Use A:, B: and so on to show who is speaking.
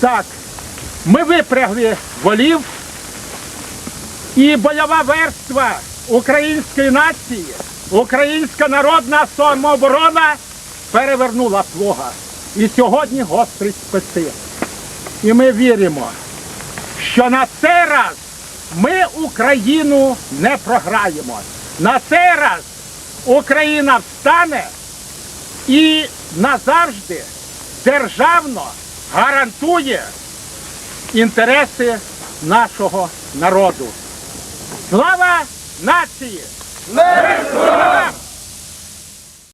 A: Так, ми випрягли волів і бойова верства української нації, українська народна самооборона перевернула плуга. І сьогодні гострий спеси. І ми віримо, що на цей раз ми Україну не програємо. На цей раз Україна встане і назавжди державно гарантує інтереси нашого народу. Слава нації! Ворогам!